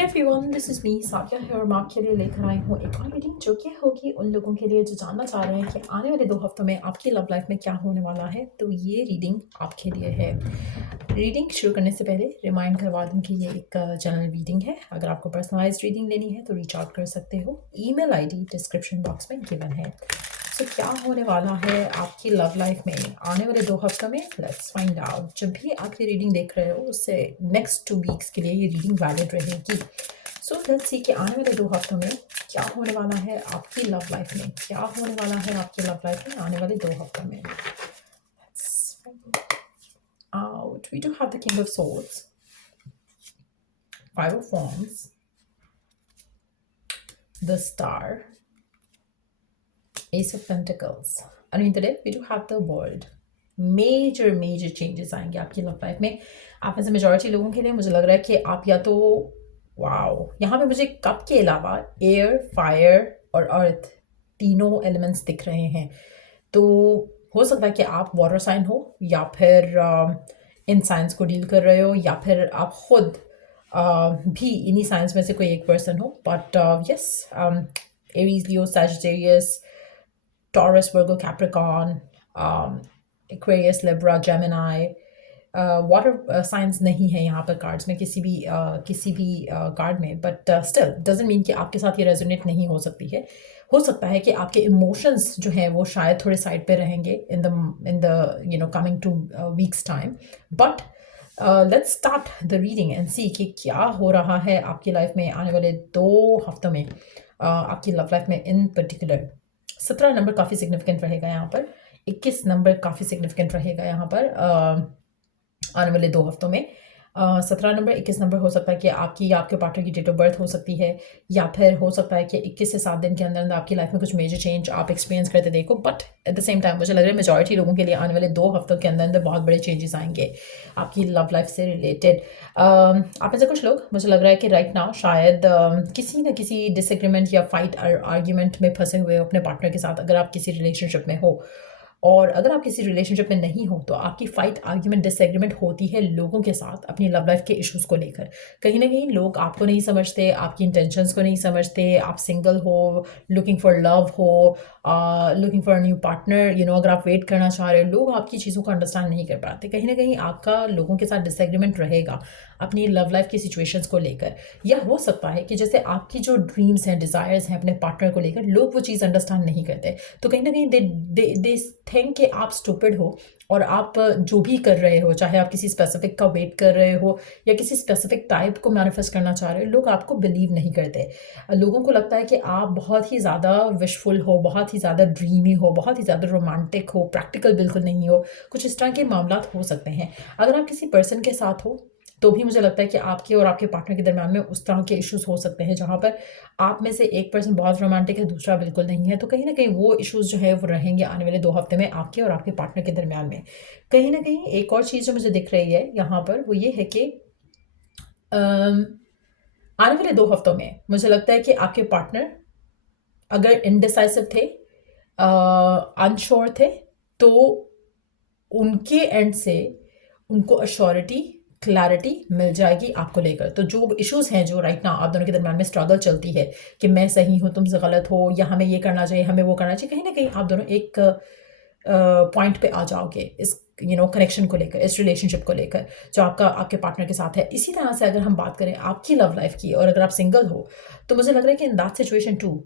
Everyone, this is me Saikia है और मैं आपके लिए लेकर आई हूँ एक और रीडिंग जो कि होगी उन लोगों के लिए जो जानना चाह रहे हैं कि आने वाले 2 हफ्तों में आपकी लव लाइफ में क्या होने वाला है। तो ये रीडिंग आपके लिए है। रीडिंग शुरू करने से पहले रिमाइंड करवा दूँ कि ये एक जनरल रीडिंग है। अगर आपको पर्सनलाइज्ड रीडिंग लेनी है तो रीच आउट कर सकते हो। ईमेल आईडी डिस्क्रिप्शन बॉक्स में गिवन है। सो क्या होने वाला है आपकी लव लाइफ में आने वाले 2 हफ्तों में, लेट्स फाइंड आउट। जब भी आप ये रीडिंग देख रहे हो उससे नेक्स्ट 2 वीक्स के लिए ये रीडिंग वैलिड रहेगी। सो लेट्स सी कि आने वाले 2 हफ्तों में क्या होने वाला है आपकी लव लाइफ में, क्या होने वाला है आपकी लव लाइफ में आने वाले 2 हफ्तों में। Let's find out. We do have the King of Swords, Five of Wands, the Star, Ace of Pentacles, and in today we do have the World. Major changes आएंगे आपकी लव लाइफ में। आप में से मेजॉरिटी लोगों के लिए मुझे लग रहा है कि आप या तो वाओ, यहाँ पे मुझे कप के अलावा एयर, फायर और अर्थ तीनों एलिमेंट्स दिख रहे हैं। तो हो सकता है कि आप वाटर साइन हो या फिर इन साइंस को डील कर रहे हो या फिर आप खुद भी इन्हीं साइंस में से कोई एक पर्सन हो। But yes, Aries, Leo, Sagittarius, taurus, Virgo, Capricorn, Aquarius, Libra, Gemini. Water science नहीं है यहाँ पर कार्ड्स में किसी भी कार्ड में, बट स्टिल डजंट मीन कि आपके साथ ये रेजोनेट नहीं हो सकती है। हो सकता है कि आपके इमोशंस जो हैं वो शायद थोड़े साइड पे रहेंगे in the coming two weeks time. But let's start the reading and see कि क्या हो रहा है आपकी लाइफ में आने वाले 2 हफ्तों में, आपकी लव लाइफ में इन पर्टिकुलर। 17 नंबर काफ़ी सिग्निफिकेंट रहेगा यहाँ पर, 21 नंबर काफ़ी सिग्निफिकेंट रहेगा यहाँ पर आने वाले 2 हफ्तों में। 17 नंबर, 21 नंबर हो सकता है कि आपकी या आपके पार्टनर की डेट ऑफ बर्थ हो सकती है, या फिर हो सकता है कि 21 से 7 दिन के अंदर अंदर आपकी लाइफ में कुछ मेजर चेंज आप एक्सपीरियंस करते देखो। But at the same time मुझे लग रहा है मेजॉरिटी लोगों के लिए आने वाले 2 हफ्तों के अंदर अंदर बहुत बड़े चेंजेस आएंगे आपकी लव लाइफ से रिलेटेड। आप में से कुछ लोग, मुझे लग रहा है कि राइट नाउ शायद किसी न किसी डिसएग्रीमेंट या फाइट आर्ग्यूमेंट में फंसे हुए हो अपने पार्टनर के साथ। अगर आप किसी रिलेशनशिप में हो, और अगर आप किसी रिलेशनशिप में नहीं हो तो आपकी फाइट, आर्ग्यूमेंट, डिसएग्रीमेंट होती है लोगों के साथ अपनी लव लाइफ के इश्यूज को लेकर। कहीं ना कहीं लोग आपको नहीं समझते, आपकी इंटेंशंस को नहीं समझते। आप सिंगल हो, लुकिंग फॉर लव हो, looking for a new partner, अगर आप वेट करना चाह रहे हो, लोग आपकी चीज़ों को अंडरस्टैंड नहीं कर पाते। कहीं ना कहीं आपका लोगों के साथ डिसएग्रीमेंट रहेगा अपनी लव लाइफ की सिचुएशंस को लेकर। या हो सकता है कि जैसे आपकी जो ड्रीम्स हैं, डिज़ायर्स हैं अपने पार्टनर को लेकर, लोग वो चीज़ अंडरस्टैंड नहीं करते। तो कहीं ना कहीं दे थिंक कि आप स्टूपिड हो और आप जो भी कर रहे हो, चाहे आप किसी स्पेसिफिक का वेट कर रहे हो या किसी स्पेसिफिक टाइप को मैनिफेस्ट करना चाह रहे हो, लोग आपको बिलीव नहीं करते। लोगों को लगता है कि आप बहुत ही ज़्यादा विशफुल हो, बहुत ही ज़्यादा ड्रीमी हो, बहुत ही ज़्यादा रोमांटिक हो, प्रैक्टिकल बिल्कुल नहीं हो। कुछ इस तरह के मामला हो सकते हैं। अगर आप किसी पर्सन के साथ हो तो भी मुझे लगता है कि आपके और आपके पार्टनर के दरम्यान में उस तरह के इश्यूज हो सकते हैं जहाँ पर आप में से एक पर्सन बहुत रोमांटिक है, दूसरा बिल्कुल नहीं है। तो कहीं ना कहीं वो इश्यूज जो है वो रहेंगे आने वाले 2 हफ्ते में आपके और आपके पार्टनर के दरम्यान में। कहीं ना कहीं एक और चीज़ जो मुझे दिख रही है यहाँ पर वो ये है कि आने वाले 2 हफ्तों में मुझे लगता है कि आपके पार्टनर अगर इनडिसाइसिव थे, अनश्योर थे, तो उनके एंड से उनको अश्योरिटी, क्लैरिटी मिल जाएगी आपको लेकर। तो जो इश्यूज हैं जो राइट नाउ आप दोनों के दरम्यान में स्ट्रगल चलती है कि मैं सही हूँ, तुम गलत हो, या हमें ये करना चाहिए, हमें वो करना चाहिए, कहीं ना कहीं आप दोनों एक पॉइंट पे आ जाओगे इस कनेक्शन को लेकर, इस रिलेशनशिप को लेकर जो आपका आपके पार्टनर के साथ है। इसी तरह से अगर हम बात करें आपकी लव लाइफ की, और अगर आप सिंगल हो तो मुझे लग रहा है कि इन दैट सिचुएशन टू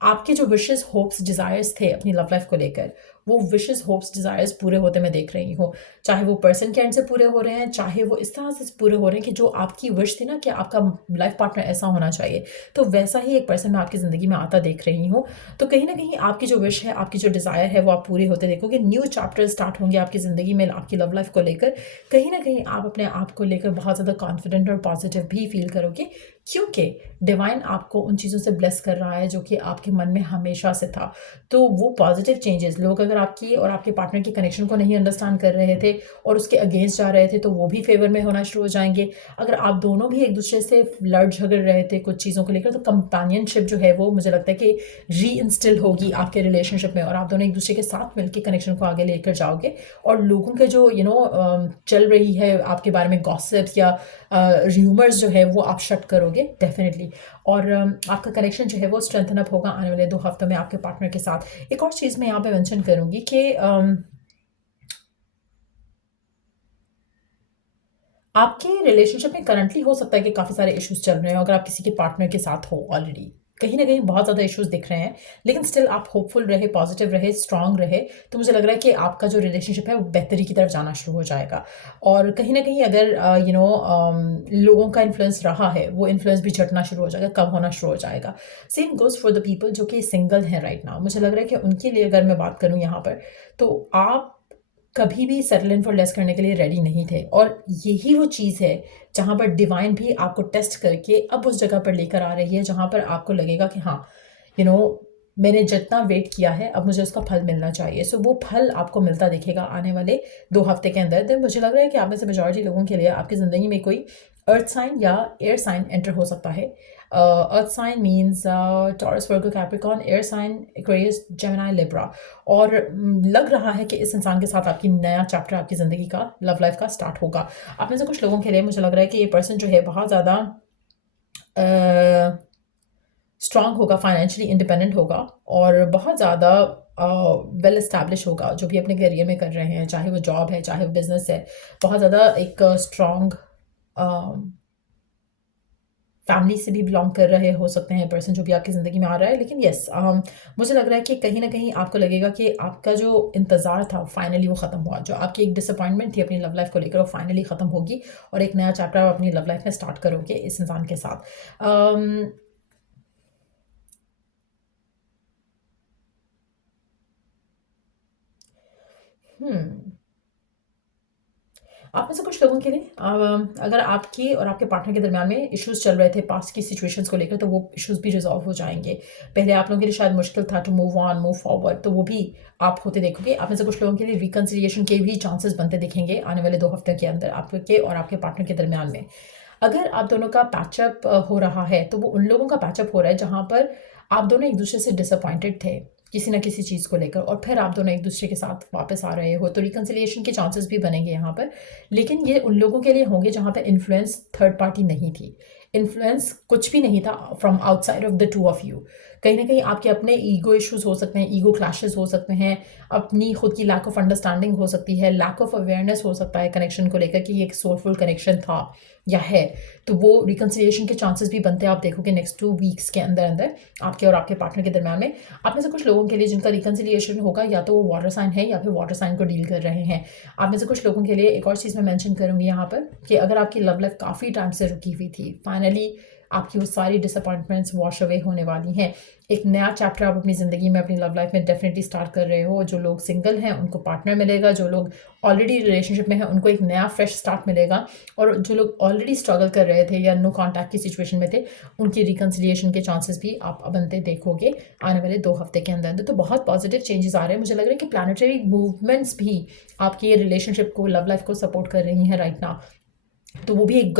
आपके जो विशेस, होप्स, डिज़ायर्स थे अपनी लव लाइफ को लेकर, वो विशेस, होप्स, डिज़ायर्स पूरे होते मैं देख रही हूँ। चाहे वो पर्सन के एंड से पूरे हो रहे हैं, चाहे वो इस तरह से पूरे हो रहे हैं कि जो आपकी विश थी ना कि आपका लाइफ पार्टनर ऐसा होना चाहिए, तो वैसा ही एक पर्सन मैं आपकी ज़िंदगी में आता देख रही हूँ। तो कहीं ना कहीं आपकी जो विश है, आपकी जो डिज़ायर है, वो आप पूरे होते देखोगे। न्यू चैप्टर स्टार्ट होंगे आपकी ज़िंदगी में आपकी लव लाइफ को लेकर। कहीं ना कहीं आप अपने आप को लेकर बहुत ज़्यादा कॉन्फिडेंट और पॉजिटिव भी फील करोगे, क्योंकि डिवाइन आपको उन चीज़ों से ब्लेस कर रहा है जो कि आपके मन में हमेशा से था। तो वो पॉजिटिव चेंजेस, लोग अगर अगर आपकी और आपके पार्टनर की कनेक्शन को नहीं अंडरस्टैंड कर रहे थे और उसके अगेंस्ट जा रहे थे, तो वो भी फेवर में होना शुरू हो जाएंगे। अगर आप दोनों भी एक दूसरे से लड़ झगड़ रहे थे कुछ चीज़ों को लेकर, तो कंपेनियनशिप जो है वो मुझे लगता है कि री इंस्टिल होगी आपके रिलेशनशिप में, और आप दोनों एक दूसरे के साथ मिलकर कनेक्शन को आगे लेकर जाओगे। और लोगों के जो चल रही है आपके बारे में गॉसिप्स या र्यूमर्स जो है वो आप शट करोगे डेफिनेटली। और आपका कनेक्शन जो है वो स्ट्रेंथन अप होगा आने वाले 2 हफ्तों में आपके पार्टनर के साथ। एक और चीज़ मैं यहाँ पे मेंशन करूँगी कि आपके रिलेशनशिप में करंटली हो सकता है कि काफ़ी सारे इश्यूज चल रहे हैं। अगर आप किसी के पार्टनर के साथ हो ऑलरेडी, कहीं ना कहीं बहुत ज़्यादा इश्यूज दिख रहे हैं, लेकिन स्टिल आप होपफुल रहे, पॉजिटिव रहे, स्ट्रांग रहे, तो मुझे लग रहा है कि आपका जो रिलेशनशिप है वो बेहतरी की तरफ जाना शुरू हो जाएगा। और कहीं ना कहीं अगर लोगों का इन्फ्लुएंस रहा है, वो इन्फ्लुएंस भी झटना शुरू हो जाएगा, कम होना शुरू हो जाएगा। Same goes for the people जो कि सिंगल हैं राइट नाउ। मुझे लग रहा है कि उनके लिए अगर मैं बात करूँ यहाँ पर, तो आप कभी भी सेटल इन फॉर लेस करने के लिए रेडी नहीं थे, और यही वो चीज़ है जहाँ पर डिवाइन भी आपको टेस्ट करके अब उस जगह पर लेकर आ रही है जहाँ पर आपको लगेगा कि हाँ, यू नो मैंने जितना वेट किया है अब मुझे उसका फल मिलना चाहिए। सो वो फल आपको मिलता दिखेगा आने वाले 2 हफ्ते के अंदर। देन मुझे लग रहा है कि आप में से मेजॉरिटी लोगों के लिए आपकी ज़िंदगी में कोई अर्थ साइन या एयर साइन एंटर हो सकता है। Earth sign means Taurus, Virgo, Capricorn, air sign Aquarius, Gemini, Libra. और लग रहा है कि इस इंसान के साथ आपकी नया चैप्टर आपकी ज़िंदगी का, लव लाइफ का स्टार्ट होगा। आप में से कुछ लोगों के लिए मुझे लग रहा है कि ये पर्सन जो है बहुत ज़्यादा स्ट्रांग होगा, फाइनेंशियली इंडिपेंडेंट होगा, और बहुत ज़्यादा वेल इस्टेब्लिश होगा जो भी अपने करियर में कर रहे हैं, चाहे वो जॉब है चाहे वो बिजनेस है। बहुत ज़्यादा एक स्ट्रांग फैमिली से भी बिलोंग कर रहे हो सकते हैं पर्सन जो भी आपकी ज़िंदगी में आ रहा है। लेकिन येस, मुझे लग रहा है कि कहीं ना कहीं आपको लगेगा कि आपका जो इंतज़ार था फाइनली वो ख़त्म हुआ। जो आपकी एक डिसअपॉइंटमेंट थी अपनी लव लाइफ को लेकर, वो फाइनली ख़त्म होगी, और एक नया चैप्टर आप अपनी लव लाइफ में स्टार्ट करोगे इस इंसान के साथ। आप में से कुछ लोगों के लिए अगर आपकी और आपके पार्टनर के दरमियान में इश्यूज चल रहे थे पास्ट की सिचुएशंस को लेकर, तो वो इश्यूज भी रिजॉल्व हो जाएंगे। पहले आप लोगों के लिए शायद मुश्किल था to move on, move forward, तो वो भी आप होते देखोगे। आप में से कुछ लोगों के लिए रिकन्सिलिएशन के भी चांसेस बनते दिखेंगे आने वाले 2 हफ्ते के अंदर आपके और आपके पार्टनर के दरमियान में। अगर आप दोनों का पैचअप हो रहा है, तो वो उन लोगों का पैचअप हो रहा है जहाँ पर आप दोनों एक दूसरे से डिसअपॉइंटेड थे किसी ना किसी चीज़ को लेकर, और फिर आप दोनों एक दूसरे के साथ वापस आ रहे हो, तो रिकन्सिलिएशन के चांसेस भी बनेंगे यहाँ पर। लेकिन ये उन लोगों के लिए होंगे जहाँ पर इन्फ्लुएंस थर्ड पार्टी नहीं थी, इन्फ्लुएंस कुछ भी नहीं था from outside of the two of you. कहीं ना कहीं आपके अपने ईगो इश्यूज हो सकते हैं, ईगो क्लैशेस हो सकते हैं, अपनी खुद की लैक ऑफ अंडरस्टैंडिंग हो सकती है, लैक ऑफ अवेयरनेस हो सकता है कनेक्शन को लेकर कि ये एक सोलफुल कनेक्शन था या है। तो वो रिकन्सिलिएशन के चांसेस भी बनते हैं, आप देखोगे नेक्स्ट 2 वीक्स के अंदर अंदर आपके और आपके पार्टनर के दरम्यान में। आप में से कुछ लोगों के लिए जिनका रिकन्सिलिएशन होगा, या तो वो वाटर साइन है या फिर वाटर साइन को डील कर रहे हैं। आप में से कुछ लोगों के लिए एक और चीज़ मैं मेंशन करूँगी यहाँ पर कि अगर आपकी लव लाइफ काफ़ी टाइम से रुकी हुई थी, फाइनली आपकी वो सारी डिसअपॉइंटमेंट्स वॉश अवे होने वाली हैं। एक नया चैप्टर आप अपनी ज़िंदगी में, अपनी लव लाइफ में डेफिनेटली स्टार्ट कर रहे हो। जो लोग सिंगल हैं उनको पार्टनर मिलेगा, जो लोग ऑलरेडी रिलेशनशिप में हैं उनको एक नया फ्रेश स्टार्ट मिलेगा, और जो लोग ऑलरेडी स्ट्रगल कर रहे थे या नो कॉन्टैक्ट की सिचुएशन में थे, उनकी रिकन्सिलिएशन के चांसेस भी आप बनते देखोगे आने वाले 2 हफ्ते के अंदर। तो बहुत पॉजिटिव चेंजेस आ रहे हैं। मुझे लग रहा है कि प्लानिटरी मूवमेंट्स भी आपकी ये रिलेशनशिप को, लव लाइफ को सपोर्ट कर रही हैं राइट नाउ। तो वो भी एक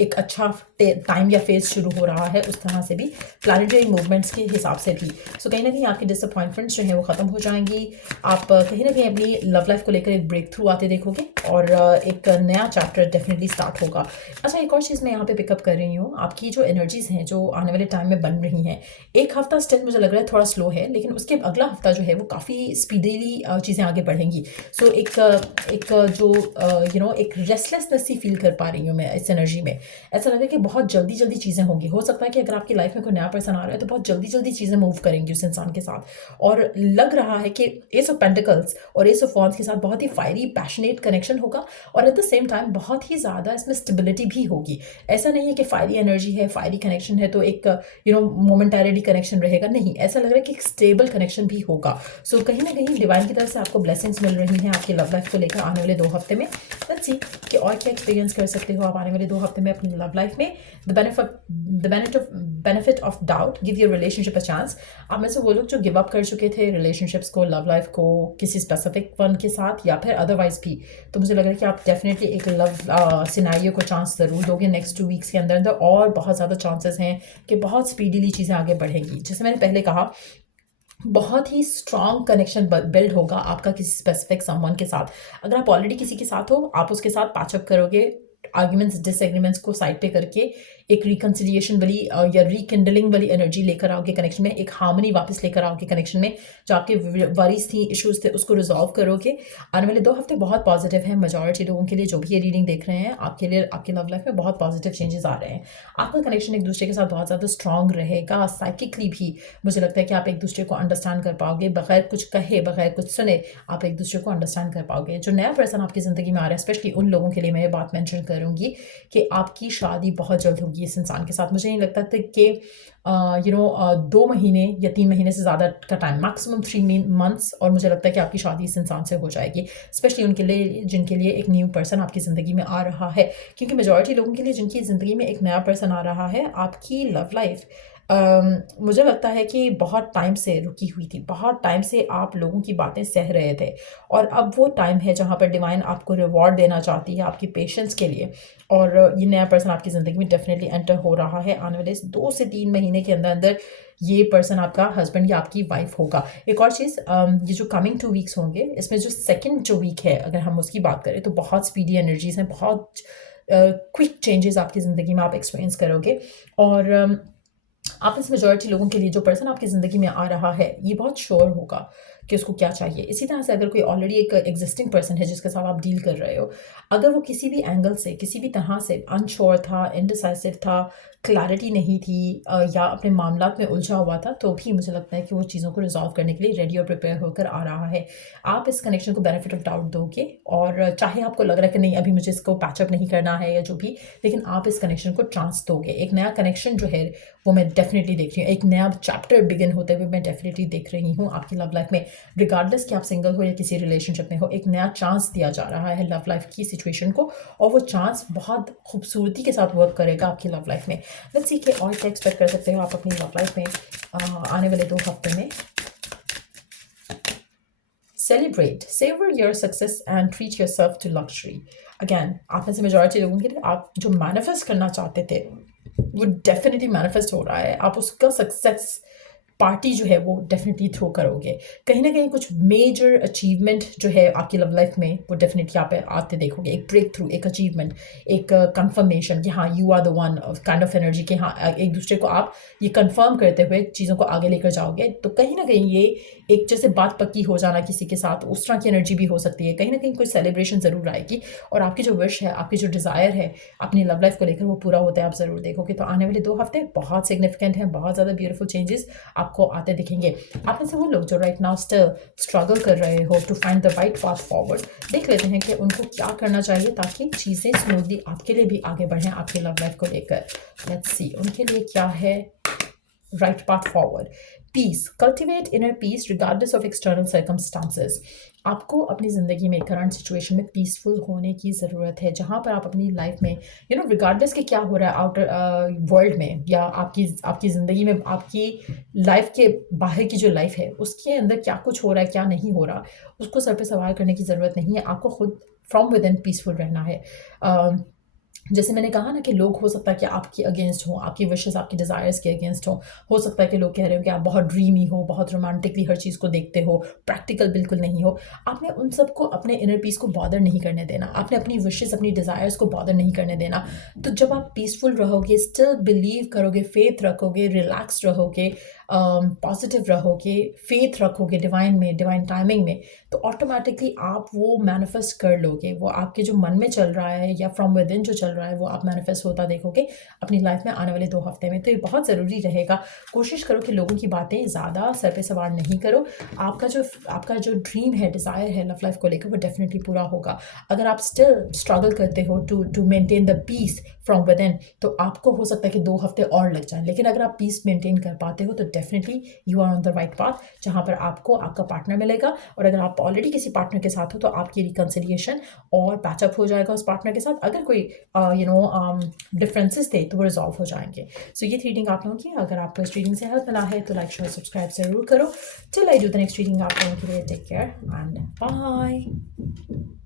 एक अच्छा टाइम या फेज शुरू हो रहा है उस तरह से भी, प्लानिटरी मूवमेंट्स के हिसाब से भी। सो कहीं ना कहीं आपकी डिसअपॉइंटमेंट्स जो है वो ख़त्म हो जाएंगी। आप कहीं ना कहीं अपनी लव लाइफ को लेकर एक ब्रेक थ्रू आते देखोगे, और एक नया चैप्टर डेफिनेटली स्टार्ट होगा। अच्छा, एक और चीज़ मैं यहाँ पे पिकअप कर रही हूँ, आपकी जो एनर्जीज़ हैं जो आने वाले टाइम में बन रही हैं, एक हफ्ता स्टिल मुझे लग रहा है थोड़ा स्लो है, लेकिन उसके अगला हफ्ता जो है वो काफ़ी स्पीडीली चीज़ें आगे बढ़ेंगी। सो एक जो एक रेस्टलेसनेस सी फील कर पा रही हूँ मैं इस एनर्जी में। ऐसा लग रहा है कि बहुत जल्दी जल्दी चीज़ें होंगी। हो सकता है कि अगर आपकी लाइफ में कोई नया पर्सन आ रहा है तो बहुत जल्दी जल्दी चीज़ें मूव करेंगी उस इंसान के साथ, और लग रहा है कि एस ऑफ पेंटिकल्स और एस ऑफ वॉन्ड्स के साथ बहुत ही फायरी पैशनेट कनेक्शन होगा, और एट द सेम टाइम बहुत ही ज़्यादा इसमें स्टेबिलिटी भी होगी। ऐसा नहीं है कि फायरी एनर्जी है, फायरी कनेक्शन है तो एक मोमेंटरीली कनेक्शन रहेगा, नहीं, ऐसा लग रहा है कि एक स्टेबल कनेक्शन भी होगा। सो कहीं ना कहीं डिवाइन की तरफ से आपको ब्लेसिंग्स मिल रही हैं आपकी लव लाइफ को लेकर आने वाले 2 हफ्ते में। लेट्स सी कि और क्या एक्सपीरियंस कर सकते हो आप आने वाले 2 हफ्ते में अपनी लव लाइफ में। Benefit of doubt, give your relationship a chance. आप में से वो लोग जो गिव अप कर चुके थे रिलेशनशिप्स को, लव लाइफ को, किसी स्पेसिफिक वन के साथ या फिर अदरवाइज भी, तो मुझे लग रहा है कि आप डेफिनेटली एक लव सिनारियो को चांस ज़रूर दोगे नेक्स्ट 2 वीक्स के अंदर अंदर, और बहुत ज़्यादा चांसेस हैं कि बहुत स्पीडीली चीज़ें आगे बढ़ेंगी। जैसे मैंने पहले कहा, बहुत ही स्ट्रॉन्ग कनेक्शन बिल्ड होगा आपका किसी स्पेसिफिक समवन के साथ। अगर आप ऑलरेडी किसी के साथ हो, आप उसके साथ पैचअप करोगे, आर्ग्यूमेंट्स डिसएग्रीमेंट्स को साइड पे करके एक रिकन्सिलिएशन वाली या रिकिंडलिंग वाली एनर्जी लेकर आओगे कनेक्शन में, एक हार्मनी वापस लेकर आओगे कनेक्शन में। जो आपके वरीज थी, इश्यूज थे, उसको रिजॉल्व करोगे। आने वाले 2 हफ्ते बहुत पॉजिटिव हैं मेजॉरिटी लोगों के लिए। जो भी ये रीडिंग देख रहे हैं, आपके लिए आपकी लव लाइफ में बहुत पॉजिटिव चेंजेस आ रहे हैं। आपका कनेक्शन एक दूसरे के साथ बहुत ज़्यादा स्ट्रॉन्ग रहेगा। साइकिकली भी मुझे लगता है कि आप एक दूसरे को अंडरस्टैंड कर पाओगे, बगैर कुछ कहे, बगैर कुछ सुने आप एक दूसरे को अंडरस्टैंड कर पाओगे। जो नया पर्सन आपकी ज़िंदगी में आ रहा है, स्पेशली उन लोगों के लिए मैं ये बात मैंशन करूँगी कि आपकी शादी बहुत जल्द होगी इस इंसान के साथ। मुझे नहीं लगता था कि 2 महीने या 3 महीने से ज़्यादा का टाइम, मैक्सिमम 3 मंथ्स, और मुझे लगता है कि आपकी शादी इस इंसान से हो जाएगी। स्पेशली उनके लिए जिनके लिए एक न्यू पर्सन आपकी ज़िंदगी में आ रहा है, क्योंकि मेजॉरिटी लोगों के लिए जिनकी ज़िंदगी में एक नया पर्सन आ रहा है, आपकी लव लाइफ मुझे लगता है कि बहुत टाइम से रुकी हुई थी। बहुत टाइम से आप लोगों की बातें सह रहे थे, और अब वो टाइम है जहाँ पर डिवाइन आपको रिवॉर्ड देना चाहती है आपकी पेशेंस के लिए। और ये नया पर्सन आपकी ज़िंदगी में डेफिनेटली एंटर हो रहा है आने वाले 2 से 3 महीने के अंदर अंदर। ये पर्सन आपका हस्बैंड या आपकी वाइफ होगा। एक और चीज़, ये जो कमिंग 2 वीक्स होंगे, इसमें जो सेकंड जो वीक है, अगर हम उसकी बात करें तो बहुत स्पीडी एनर्जीज हैं, बहुत क्विक चेंजेस आपकी ज़िंदगी में आप एक्सपीरियंस करोगे। और आप इस मेजॉरिटी लोगों के लिए जो पर्सन आपकी ज़िंदगी में आ रहा है, ये बहुत श्योर होगा कि उसको क्या चाहिए। इसी तरह से अगर कोई ऑलरेडी एक एग्जिस्टिंग पर्सन है जिसके साथ आप डील कर रहे हो, अगर वो किसी भी एंगल से, किसी भी तरह से अनश्योर था, इनडिसाइसिव था, क्लैरिटी नहीं थी, या अपने मामलात में उलझा हुआ था, तो भी मुझे लगता है कि वो चीज़ों को रिजॉल्व करने के लिए रेडी और प्रिपेयर होकर आ रहा है। आप इस कनेक्शन को बेनिफिट ऑफ डाउट दोगे, और चाहे आपको लग रहा है कि नहीं अभी मुझे इसको पैचअप नहीं करना है या जो भी, लेकिन आप इस कनेक्शन को चांस दोगे। एक नया कनेक्शन जो है वो मैं डेफिनेटली देख रही हूँ, एक नया चैप्टर बिगिन होते हुए मैं डेफिनेटली देख रही हूँ आपकी लव लाइफ में। रिगार्डलेस कि आप सिंगल हो या किसी रिलेशनशिप में हो, एक नया चांस दिया जा रहा है लव लाइफ की सिचुएशन को, और वो चांस बहुत खूबसूरती के साथ वर्क करेगा आपकी लव लाइफ में। लेट्स सी कि और क्या एक्सपेक्ट कर सकते हो आप अपनी लव लाइफ में आने वाले 2 हफ्ते में। Celebrate, savour your success and treat yourself to luxury. Again, आप में से मेजॉरिटी लोगों के लिए आप जो मैनिफेस्ट करना चाहते थे वो डेफिनेटली मैनिफेस्ट हो रहा है। आप उसका सक्सेस पार्टी जो है वो डेफिनेटली थ्रो करोगे। कहीं ना कहीं कुछ मेजर अचीवमेंट जो है आपकी लव लाइफ में वो डेफिनेटली आप आते देखोगे। एक ब्रेक थ्रू, एक अचीवमेंट, एक कंफर्मेशन कि हाँ you are the one kind of energy, कि हाँ एक दूसरे को आप ये कंफर्म करते हुए चीज़ों को आगे लेकर जाओगे। तो कहीं ना कहीं ये एक जैसे बात पक्की हो जाना किसी के साथ, उस तरह की एनर्जी भी हो सकती है। कहीं ना कहीं कोई सेलिब्रेशन ज़रूर आएगी, और आपकी जो विश है, आपकी जो डिज़ायर है अपनी लव लाइफ को लेकर, वो पूरा होता है आप ज़रूर देखोगे। तो आने वाले 2 हफ्ते बहुत सिग्निफिकेंट हैं, बहुत ज़्यादा ब्यूटीफुल चेंजेस आपको आते दिखेंगे। आप में से वो लोग जो राइट नाउ स्टिल स्ट्रगल कर रहे हो to find the right path forward, देख लेते हैं कि उनको क्या करना चाहिए ताकि चीज़ें स्मूथली आपके लिए भी आगे बढ़ें आपकी लव लाइफ को लेकर। लेट्स सी उनके लिए क्या है right path forward. Peace, cultivate inner peace regardless of external circumstances. आपको अपनी ज़िंदगी में करंट सिचुएशन में पीसफुल होने की ज़रूरत है, जहाँ पर आप अपनी लाइफ में रिगार्डलेस के क्या हो रहा है आउटर वर्ल्ड में, या आपकी ज़िंदगी में, आपकी लाइफ के बाहर की जो लाइफ है उसके अंदर क्या कुछ हो रहा है, क्या नहीं हो रहा, उसको सर पे सवार करने की ज़रूरत नहीं है। आपको खुद फ्रॉम विद इन पीसफुल रहना है। जैसे मैंने कहा ना कि लोग हो सकता है कि आपके अगेंस्ट हो, आपकी विशेस, आपकी डिज़ायर्स के अगेंस्ट हो सकता है कि लोग कह रहे हो कि आप बहुत ड्रीमी हो, बहुत रोमांटिकली हर चीज़ को देखते हो, प्रैक्टिकल बिल्कुल नहीं हो। आपने उन सब को, अपने इनर पीस को बॉदर नहीं करने देना, आपने अपनी विशेस, अपनी डिज़ायर्स को बॉदर नहीं करने देना। तो जब आप पीसफुल रहोगे, स्टिल बिलीव करोगे, फेथ रखोगे, रिलैक्स रहोगे, पॉजिटिव रहोगे, फेथ रखोगे डिवाइन में, डिवाइन टाइमिंग में, तो ऑटोमेटिकली आप वो मैनिफेस्ट कर लोगे। वो आपके जो मन में चल रहा है या फ्रॉम विद इन जो चल रहा है वो आप मैनिफेस्ट होता देखोगे अपनी लाइफ में आने वाले 2 हफ्ते में। तो ये बहुत ज़रूरी रहेगा। कोशिश करो कि लोगों की बातें ज़्यादा सर पे सवार नहीं करो। आपका जो ड्रीम है, डिज़ायर है लव लाइफ को लेकर, वो डेफिनेटली पूरा होगा। अगर आप स्टिल स्ट्रगल करते हो to maintain the peace from within, तो आपको हो सकता है कि 2 हफ्ते और लग जाए, लेकिन अगर आप पीस मेंटेन कर पाते हो तो definitely you are on the right path, जहाँ पर आपको आपका पार्टनर मिलेगा। और अगर आप ऑलरेडी किसी पार्टनर के साथ हो तो आपकी रिकन्सिलिएशन और पैचअप हो जाएगा उस पार्टनर के साथ। अगर कोई डिफरेंसेस थे तो वो रिजॉल्व हो जाएंगे। सो ये रीडिंग आप लोगों की, अगर आपको इस रीडिंग से हेल्प मिला है तो लाइक शेयर सब्सक्राइब ज़रूर करो। Till I do the next reading, आप लोगों के लिए टेक केयर एंड बाय।